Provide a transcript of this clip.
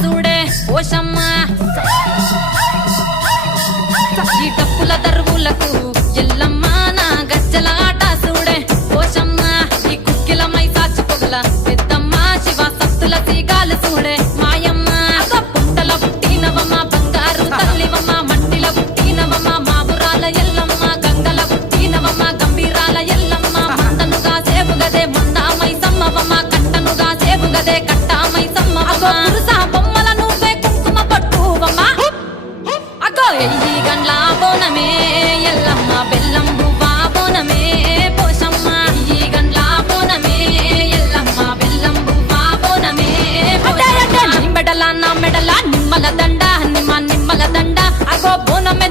చూడే ఓషమ్మ ఈ డప్పుల దరువులకు ఎల్లమ్మ నా గజ్జల ఆట చూడే ఓషమ్మ ఈ కుక్కిల మై సాచి పొగల పెద్దమ్మ శివ సత్తుల తీగాలు చూడే మాయమ్మ పుట్టల పుట్టినవమ్మ బంగారు తల్లివమ్మ మంటిల పుట్టినవమ్మ మావురాల ఎల్లమ్మ గంగల పుట్టినవమ్మ గంభీరాల ఎల్లమ్మ మందనుగా సేపుగదే మందామై సమ్మవమ్మ కట్టనుగా సేపుగదే కట్టామై సమ్మవమ్మ పురుసా బొమ్మల నువ్వే కుంకుమ పట్టువమ్మ అగో ఎయ్యి గండ్ల బోనమే ఎల్లమ్మ బెల్లం బువ్వా బోనమే పోషమ్మ ఈ గండ్ల బోనమే ఎల్లమ్మ బెల్లం బువ్వా బోనమే నీ మెడల నా మెడల నిమ్మల దండ నిమ్మల దండ అగో బోనమే